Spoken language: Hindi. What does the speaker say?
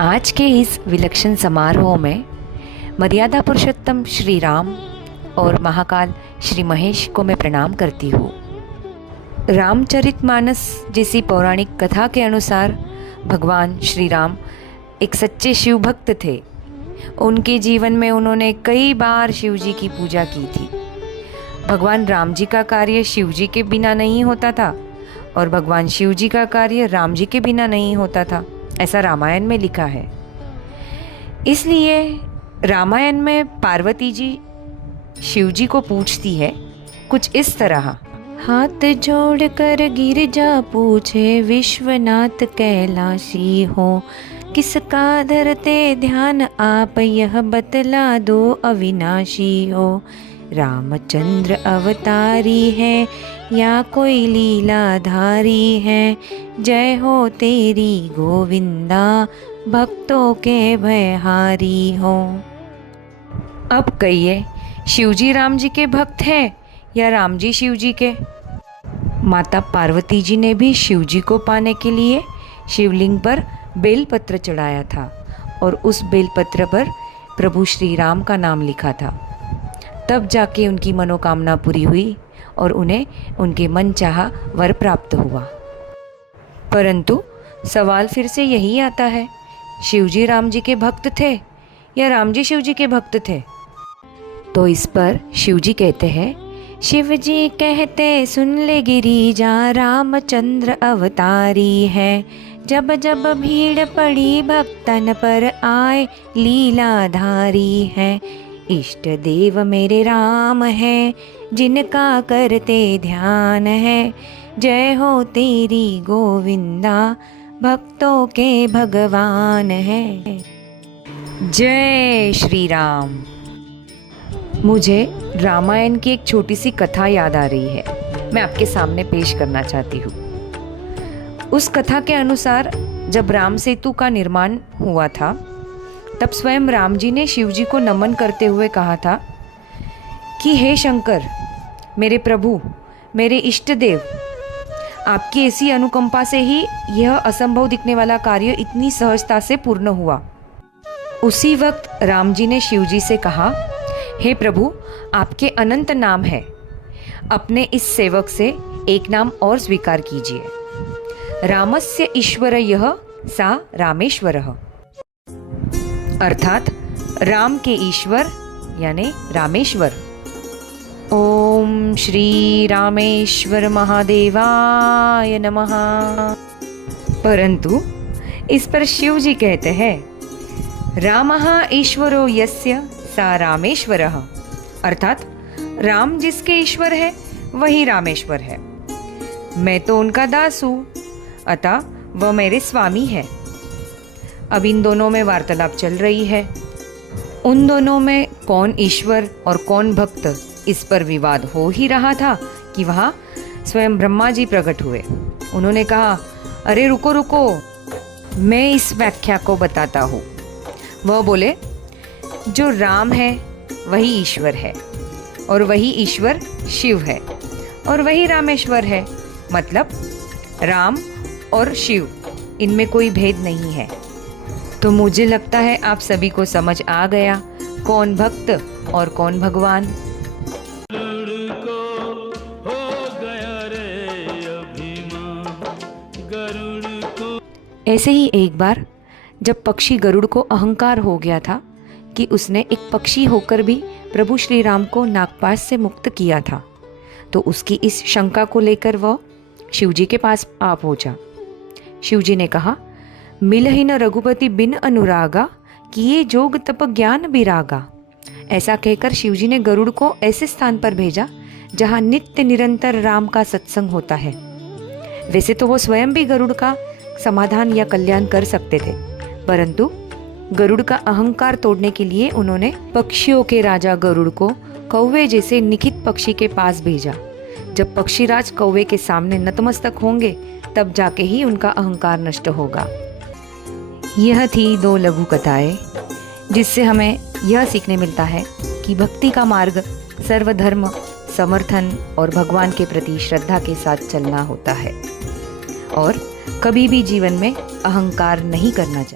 आज के इस विलक्षण समारोह में मर्यादा पुरुषोत्तम श्री राम और महाकाल श्री महेश को मैं प्रणाम करती हूँ। रामचरितमानस जैसी पौराणिक कथा के अनुसार भगवान श्री राम एक सच्चे शिव भक्त थे। उनके जीवन में उन्होंने कई बार शिव जी की पूजा की थी। भगवान राम जी का कार्य शिव जी के बिना नहीं होता था और भगवान शिव जी का कार्य राम जी के बिना नहीं होता था, ऐसा रामायण में लिखा है। इसलिए रामायण में पार्वती जी शिव जी को पूछती है कुछ इस तरह, हाथ जोड़ कर गिरजा पूछे विश्वनाथ कैलाशी हो, किसका धरते ध्यान आप यह बतला दो अविनाशी हो। रामचंद्र अवतारी है या कोई लीलाधारी है, जय हो तेरी गोविंदा भक्तों के भयहारी हो। अब कहिए, शिवजी राम जी के भक्त हैं या राम जी शिव जी के? माता पार्वती जी ने भी शिव जी को पाने के लिए शिवलिंग पर बेलपत्र चढ़ाया था और उस बेलपत्र पर प्रभु श्री राम का नाम लिखा था। तब जाके उनकी मनोकामना पूरी हुई और उन्हें उनके मनचाहा वर प्राप्त हुआ। परंतु सवाल फिर से यही आता है, शिवजी राम जी के भक्त थे या राम जी शिव जी के भक्त थे? तो इस पर शिवजी कहते हैं, शिव जी कहते सुन ले गिरिजा रामचंद्र अवतारी है, जब जब भीड़ पड़ी भक्तन पर आए लीलाधारी है। इष्ट देव मेरे राम है जिनका करते ध्यान है, जय हो तेरी गोविंदा भक्तों के भगवान है। जय श्री राम। मुझे रामायण की एक छोटी सी कथा याद आ रही है, मैं आपके सामने पेश करना चाहती हूँ। उस कथा के अनुसार जब राम सेतु का निर्माण हुआ था, तब स्वयं राम जी ने शिव जी को नमन करते हुए कहा था कि हे शंकर, मेरे प्रभु, मेरे इष्ट देव, आपकी ऐसी अनुकंपा से ही यह असंभव दिखने वाला कार्य इतनी सहजता से पूर्ण हुआ। उसी वक्त राम जी ने शिव जी से कहा, हे प्रभु, आपके अनंत नाम है, अपने इस सेवक से एक नाम और स्वीकार कीजिए। रामस्य ईश्वर यह सा रामेश्वरः, अर्थात राम के ईश्वर यानी रामेश्वर। ओम श्री रामेश्वर महादेवाय नमः। परंतु इस पर शिव जी कहते हैं, रामः ईश्वरो यस्य सा रामेश्वरः, अर्थात राम जिसके ईश्वर है वही रामेश्वर है। मैं तो उनका दास हूँ, अतः वह मेरे स्वामी है। अब इन दोनों में वार्तालाप चल रही है। उन दोनों में कौन ईश्वर और कौन भक्त, इस पर विवाद हो ही रहा था कि वहाँ स्वयं ब्रह्मा जी प्रकट हुए। उन्होंने कहा, अरे रुको रुको, मैं इस व्याख्या को बताता हूँ। वह बोले, जो राम है वही ईश्वर है और वही ईश्वर शिव है और वही रामेश्वर है। मतलब राम और शिव, इनमें कोई भेद नहीं है। तो मुझे लगता है आप सभी को समझ आ गया कौन भक्त और कौन भगवान। ऐसे ही एक बार जब पक्षी गरुड़ को अहंकार हो गया था कि उसने एक पक्षी होकर भी प्रभु श्री राम को नागपाश से मुक्त किया था, तो उसकी इस शंका को लेकर वह शिवजी के पास आ पहुंचा। शिवजी ने कहा, मिलहि न रघुपति बिन अनुरागा, किए जोग तप ज्ञान बिरागा। ऐसा कहकर शिवजी ने गरुड़ को ऐसे स्थान पर भेजा जहां नित्य निरंतर राम का सत्संग होता है। वैसे तो वो स्वयं भी गरुड़ का समाधान या कल्याण कर सकते थे, परंतु गरुड़ का अहंकार तोड़ने के लिए उन्होंने पक्षियों के राजा गरुड़ को कौवे जैसे निखित पक्षी के पास भेजा। जब पक्षीराज कौवे के सामने नतमस्तक होंगे, तब जाके ही उनका अहंकार नष्ट होगा। यह थी 2 लघु कथाएं, जिससे हमें यह सीखने मिलता है कि भक्ति का मार्ग सर्वधर्म समर्थन और भगवान के प्रति श्रद्धा के साथ चलना होता है और कभी भी जीवन में अहंकार नहीं करना चाहिए।